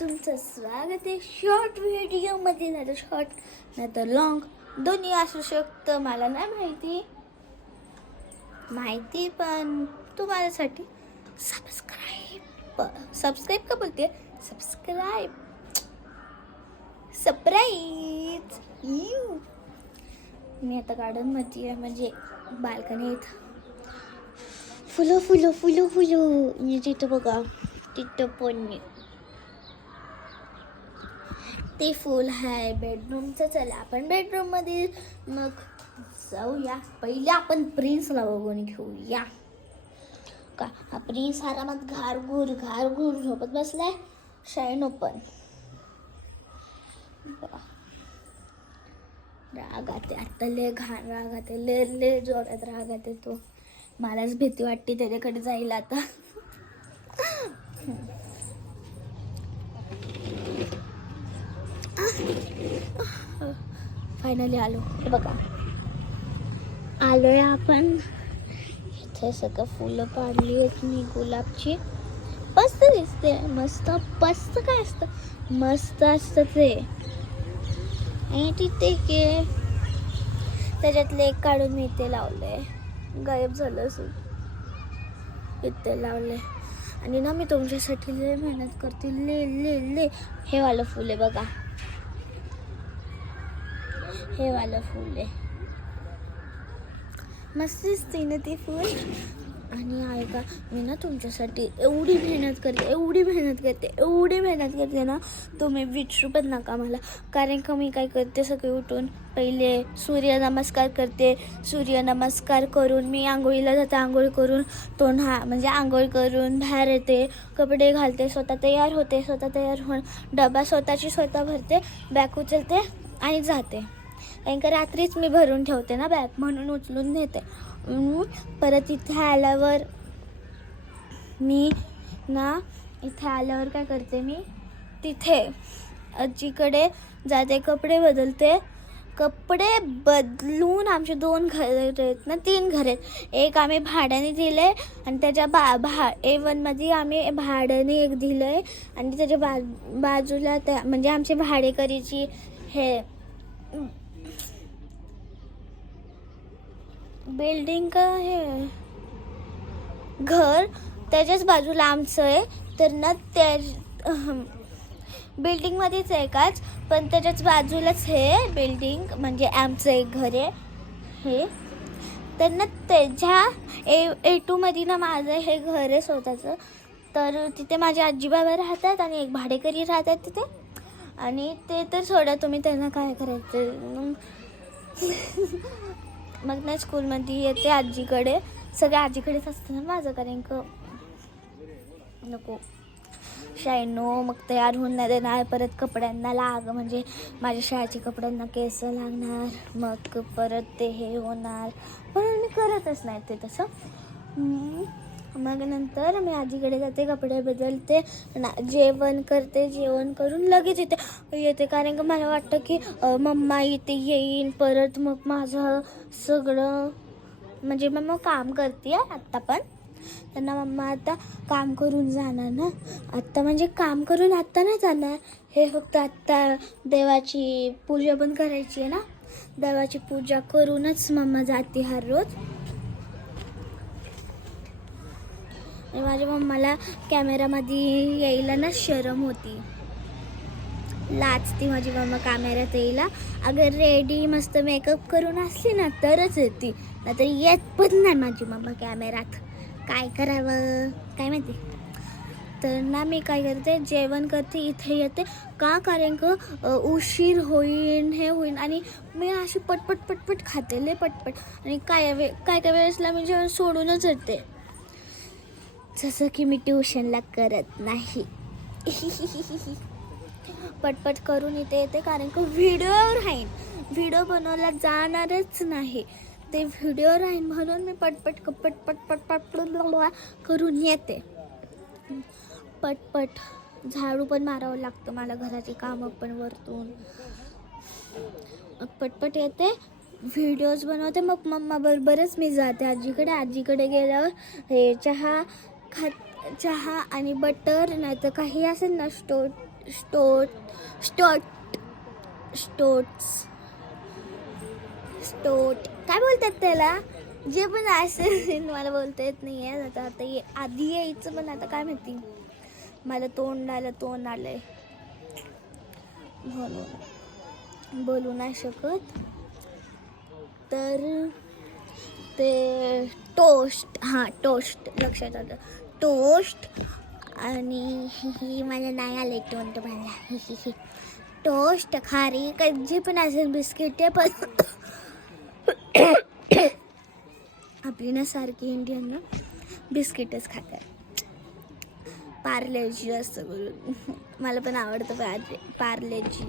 तुमचं स्वागत आहे शॉर्ट व्हिडिओमध्ये. नाही तर शॉर्ट नाही तर लॉंग दोन्ही असू शकतं. मला नाही माहिती पण तुम्हालासाठी सबस्क्राईब का बोलते, सरप्राईज यू. मी आता गार्डनमध्ये आहे, म्हणजे बाल्कनीत. फुलं तिथं बघा, तिथं पण ते फुल आहे बेडरूमचं. चला आपण बेडरूममध्ये मग जाऊया. पहिले आपण प्रिन्सला बघून घेऊया. का हा प्रिन्स आरामात घारघूर झोपत बसलाय. शाईन ओपन रागात आता लय घाण रागात लय जोरात रागात येतो. मलाच भीती वाटते त्याच्याकडे जायला आता. फायनली आलो. हे बघा आलोय आपण. इथे सगळं फुलं पाडली आहेत मी गुलाबची. मस्त दिसते. मस्त काय असतं, मस्त असतं ते. आणि तिथे त्याच्यातले एक काढून मी इथे लावले. गायब झालं असं इथे लावले. आणि ना मी तुमच्यासाठी लय मेहनत करते. ले हे वालं फुल आहे बघा, हे वालं फुल आहे. मस्त दिसते ना ते फुल. आणि ऐका, मी ना तुमच्यासाठी एवढी मेहनत करते ना, तुम्ही विचारू पण नका मला. कारण का मी काय करते, सकाळी उठून पहिले सूर्यनमस्कार करते. सूर्यनमस्कार करून मी आंघोळीला जाते. आंघोळ करून आंघोळ करून बाहेर येते, कपडे घालते, स्वतः तयार होऊन डबा स्वतः भरते, बॅग उचलते आणि जाते. कारण का रात्रीच मी भरून ठेवते ना बॅग, म्हणून उचलून नेते. परत इथे आल्यावर काय करते, मी तिथे आजीकडे जाते, कपडे बदलून. आमचे 2 घर आहेत ना, 3 घर आहेत. एक आम्ही भाड्याने दिले आणि त्याच्या A1 मध्ये आम्ही भाड्याने एक दिलंय. आणि त्याच्या बाजूला म्हणजे आमचे भाडेकरीची हे बिल्डिंग का हे घर, त्याच्याच बाजूला आमचं आहे. तर ना त्या बिल्डिंगमध्येच एकाच, पण त्याच्याच बाजूलाच हे बिल्डिंग, म्हणजे आमचं एक घर आहे हे. तर ना त्याच्या A2 मध्ये ना माझं हे घर आहे स्वतःचं. तर तिथे माझे आजी बाबा राहतात आणि एक भाडेकरी राहतात तिथे. आणि ते तर सोडा, तुम्ही त्यांना काय करायचं. मग ना स्कूलमध्ये येते आजीकडे. सगळ्या आजीकडेच असतं ना माझं, कारण का नको शायनो. मग तयार होऊन नाही देणार. परत कपड्यांना म्हणजे माझ्या शाळेच्या कपड्यांना केस लागणार. मग परत ते हे होणार, पण मी करतच नाही ते तसं. मग नंतर मी आजीकडे जाते, कपडे बदलते, जेवण करते. जेवण करून लगेच येते कारण का मला वाटतं की मम्मा इथे येईन. परत मग माझं सगळं म्हणजे मम्मा काम करते आत्ता पण. त्यांना मम्मा आता काम करून जाणार ना. आत्ता म्हणजे काम करून आत्ता नाही जाणार. हे फक्त आत्ता देवाची पूजा पण करायची आहे ना. देवाची पूजा करूनच मम्मा जाते हर रोज. आणि माझ्या मम्माला कॅमेरामध्ये यायला ना शरम होती, लाजती माझी मम्मा कॅमेऱ्यात यायला. अगर रेडी मस्त मेकअप करून असली ना तरच येते, नाहीतर येत पण नाही माझी मम्मा कॅमेऱ्यात. काय करावं काय माहिती. तर ना मी काय करते, जेवण करते, इथे येते. का कारण का उशीर होईन, हे होईन. आणि मी अशी पटपट खाते, लय पटपट. आणि काय वेळेसला मी जेवण सोडूनच येते. जसं की मी ट्युशनला करत नाही. पटपट करून इथे येते कारण का व्हिडिओ बनवायला जाणारच नाही. ते व्हिडिओ राहीन म्हणून मी पटपट करून येते. पटपट झाडू पण मारावं लागतं मला, घराची कामं पण वरतून. पटपट येते, व्हिडिओज बनवते. मग मम्मा बरोबरच मी जाते आजीकडे गेल्यावर हे चहा आणि बटर, नाही तर काही असेल ना स्टोट स्टोट स्टोट्स स्टोट काय बोलतात त्याला, जे पण असेल मला बोलता येत नाही आहे आता. आधी यायचं पण आता काय माहिती, मला तोंड आलंय म्हणून बोलू नाही शकत. तर ते टोस्ट, टोस्ट लक्षात आलं, टोस्ट. आणि ही मला नाही आलं तोंड मला. टोस्ट खारी जे पण असेल बिस्किट ते पण आपली ना सारखी इंडियन ना बिस्किटच खातात. पार्लेजी असतं करून, मला पण आवडतं पार्लेजी.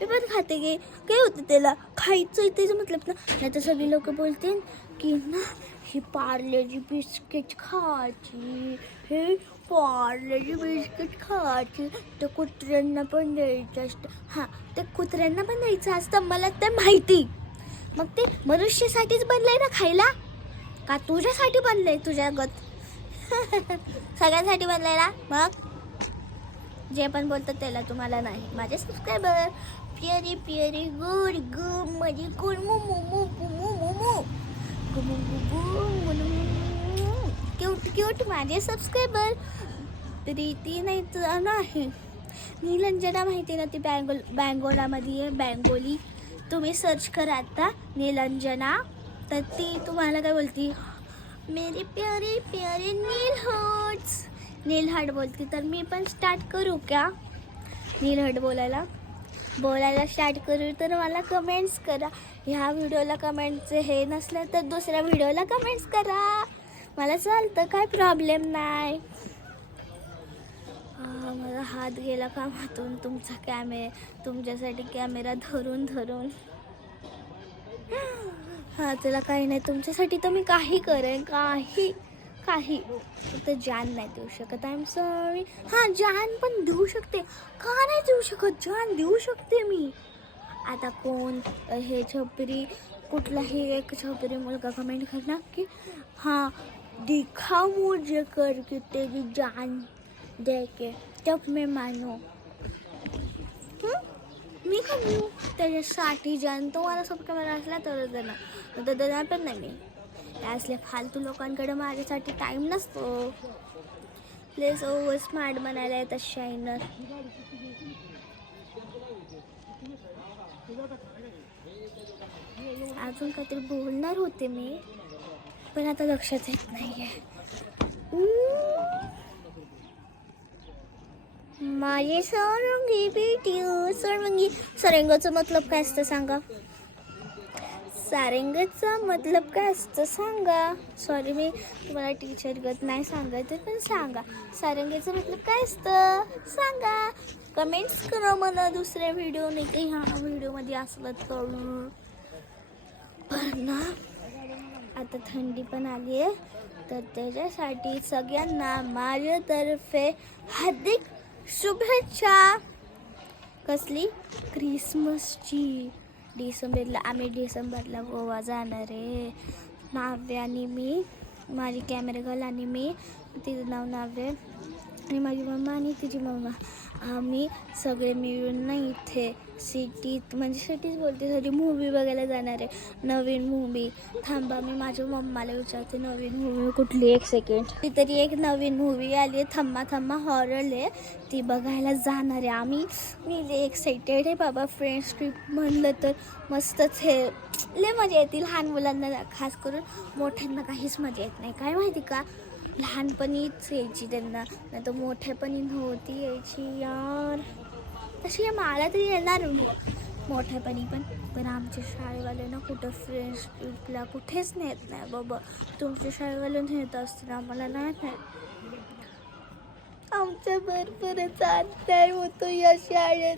मी पण खाते गे. काय होतं त्याला, खायचं त्याचं मतलब ना. नाही तर सगळी लोक बोलतील की ना ही पार्लेजी बिस्किट खायची, हे पार्लेजी बिस्किट खायची, तर कुत्र्यांना पण द्यायचं असतं. ते कुत्र्यांना पण द्यायचं असतं मला ते माहिती. मग ते मनुष्यासाठीच बनलंय ना खायला, का तुझ्यासाठी बनलंय तुझ्या गत सगळ्यांसाठी बनलंय ना. मग जे पण बोलतात त्याला तुम्हाला नाही. माझे सबस्क्रायबर प्यारी प्यारी गुड गुड माझी गुड क्यूट क्यूट माझे सबस्क्रायबर. प्रीती नाही तर नाही, नीलंजना माहिती ना, ती बँगोलामध्ये आहे, बँगोली. तुम्ही सर्च करा आता नीलंजना, तर ती तुम्हाला काय बोलती, मेरे प्यारे प्यारे नील हार्ट बोलती. तर मी पण स्टार्ट करू क्या नील हार्ट बोलायला स्टार्ट करू. तर मला कमेंट्स करा. ह्या व्हिडिओला कमेंटचे हे नसलं तर दुसऱ्या व्हिडिओला कमेंट्स करा, मला चालतं, काय प्रॉब्लेम नाही. माझा हात गेला कामातून तुमच्यासाठी कॅमेरा धरून त्याला काही नाही. तुमच्यासाठी तर मी काही करेन, काही फक्त जान नाही देऊ शकत. I am sorry. जान पण देऊ शकते, का नाही देऊ शकत, जान देऊ शकते मी. आता कोण हे छपरी, कुठलाही एक छपरी मुलगा कमेंट करणार की दिखा मुझे करके तेरी जान दे के, तब मैं मानो. मी का देऊ त्याच्यासाठी जान. तो मला सबस्क्रायबर असला तरच देणार पण नाही मी. असल्या फालतू लोकांकडे माझ्यासाठी टाईम नसतो. प्लीज ओव्हर स्मार्ट बनायला येतात शायनर. अजून काहीतरी बोलणार होते मी, पण आता लक्षात येत नाहीये. माझी सोरंगी बेटी सोरंगी. सारंगाचा मतलब काय असतं सांगा. सारंगाचा मतलब काय असतं सांगा. सॉरी मी तुम्हाला टीचर गत नाही सांगत, पण सांगा सारंगाचं मतलब काय असतं सांगा. कमेंट्स करा मला दुसऱ्या व्हिडिओ नाही की ह्या व्हिडिओमध्ये असलं तर. पण ना आता थंडी पण आली आहे, तर त्याच्यासाठी सगळ्यांना माझ्यातर्फे हार्दिक शुभेच्छा. कसली, क्रिसमसची. आम्ही डिसेंबरला गोवा जाणार आहे. नाव्या आणि मी, माझी कॅमेरा गर्ल आणि मी, तिचं नाव नाव्या, आणि माझी मम्मा आणि तिची मम्मा, आम्ही सगळे मिळून ना इथे सिटीत बोलते सॉरी मूवी बघायला जाणार आहे. नवीन मूवी. थांबा मी माझ्या मम्माला विचारते नवीन मूवी कुठली. एक सेकंड. ती तरी एक नवीन मूवी आली आहे, थम्मा हॉरर आहे, ती बघायला जाणार आहे मी एक्साइटेड आहे बाबा. फ्रेंड्स ट्रिप म्हणलं तर मस्तच. हे लय मजा येते लहान मुलांना, खास करून. मोठ्यांना काहीच मजा येत नाही, काय माहिती का. लहानपणीच यायची त्यांना, नाही तर मोठ्यापणी नव्हती यायची यार. तशी मला तरी येणार मोठ्यापणी पण आमच्या शाळेवाल्यांना कुठं फ्रेंड्स ट्रिपला कुठेच नेत नाही बाबा. तुमच्या शाळेवाले नेत असतील, आम्हाला नाही. आमच्या बरोबरच अन्याय होतो या शाळेत.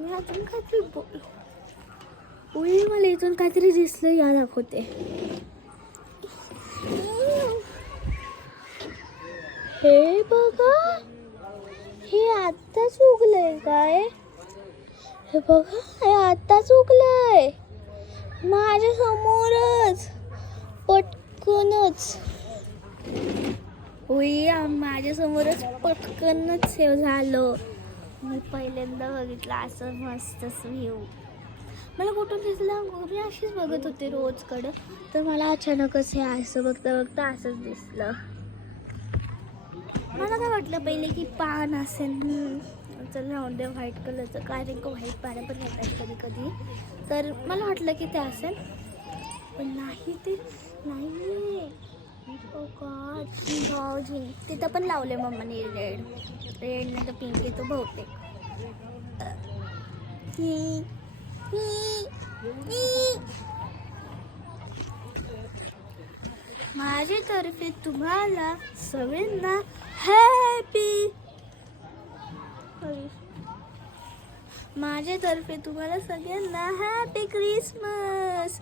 मी अजून काहीतरी मला इथून काहीतरी दिसलं या दाखवते. हे बघा, हे आत्ताच उगलंय काय. हे बघा, हे आत्ताच उगलंय माझ्या समोरच. पटकनच माझ्यासमोरच पटकनच सेव झालं. मी पहिल्यांदा बघितलं असं मस्त व्ह्यू. मला कुठून दिसलं, मी अशीच बघत होते रोजकडं, तर मला अचानकच हे असं बघता बघता असंच दिसलं. मला काय वाटलं पहिले की पान असेल, चल राहून दे व्हाईट कलरचं, कारण की व्हाईट पानं पण येतात कधी कधी, तर मला वाटलं की ते असेल, पण नाही, ते नाही. ओ गॉड, तिथं पण लावले मम्माने रेड नाही तर पिंक येतो बहुतेक. माझ्यातर्फे तुम्हाला सगळ्यांना हॅपी क्रिसमस.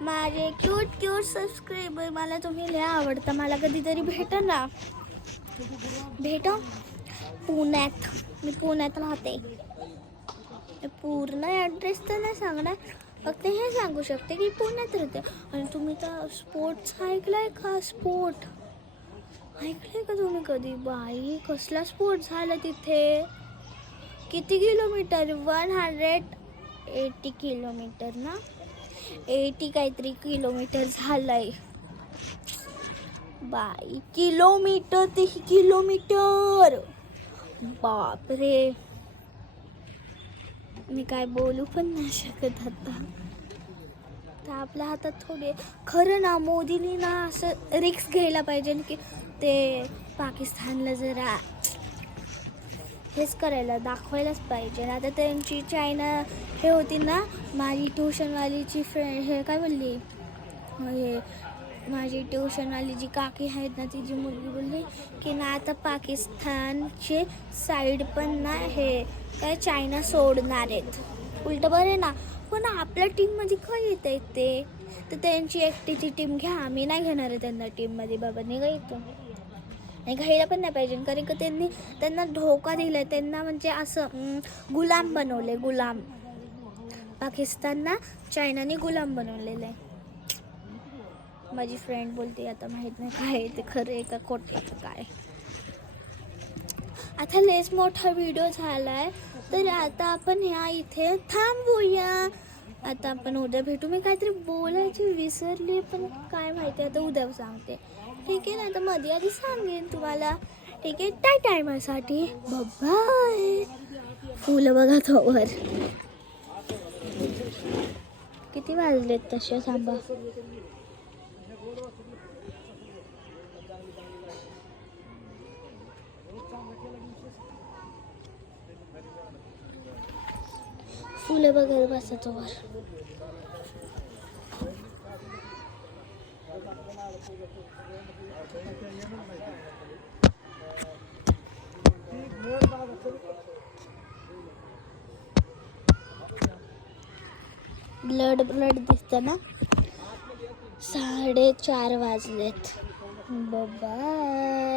माझे क्यूट सबस्क्रायबर, मला तुम्ही लय आवडता. मला कधीतरी भेटा ना, पुण्यात. मी पुण्यात राहते. पूर्ण ॲड्रेस तर नाही सांगणार, फक्त हे सांगू शकते की पुण्यात राहते. आणि तुम्ही तर स्पोर्ट्स ऐकलाय का? ऐकलंय का तुम्ही कधी? बाई, कसला स्पोर्ट झाला तिथे. किती किलोमीटर? 180 किलोमीटर ना, 80 काहीतरी किलोमीटर झालंय. बाई, किलोमीटर, बापरे. मी काय बोलू पण नाही शकत आता. तर आपल्या हातात थोडे, खरं ना, मोदींनी ना असं रिक्स घ्यायला पाहिजे की ते पाकिस्तानला जरा हेच करायला दाखवायलाच पाहिजे. आता त्यांची चायना हे होती ना, माझी ट्युशनवालीची फ्रेंड हे काय बोलली, हे माझी ट्युशनवाली जी काकी आहेत ना, तिची मुलगी बोलली की ना आता पाकिस्तानचे साईड पण ना हे काय चायना सोडणार आहेत. उलटं बरं आहे ना, पण आपल्या टीममध्ये काय येत आहेत ते, तर त्यांची एकटीची टीम घ्या. आम्ही नाही घेणार आहे त्यांना टीममध्ये. बाबा निघा इथून. आणि घ्यायला पण नाही पाहिजे, कारण की त्यांना धोका दिला, त्यांना म्हणजे असं गुलाम बनवले. पाकिस्तानना चायनाने गुलाम बनवलेलं आहे. माझी फ्रेंड बोलते, आता माहीत नाही काय ते खरं आहे का खोटं काय. आता लेस मोठा व्हिडिओ झाला आहे, तर आता आपण ह्या इथे थांबूया. आता आपण उद्या भेटू. मी काहीतरी बोलायची विसरली, पण काय माहिती, आता उद्या सांगते. ठीक आहे ना, तर मध्ये आधी सांगेन तुम्हाला. ठीक आहे, टायमासाठी बाय. फुलं बघा तोवर किती वाजलेत तसे, थांबा. फुलं बघत बसा तोवर. ब्लड दिसतं ना. 4:30 वाजलेत. बाय.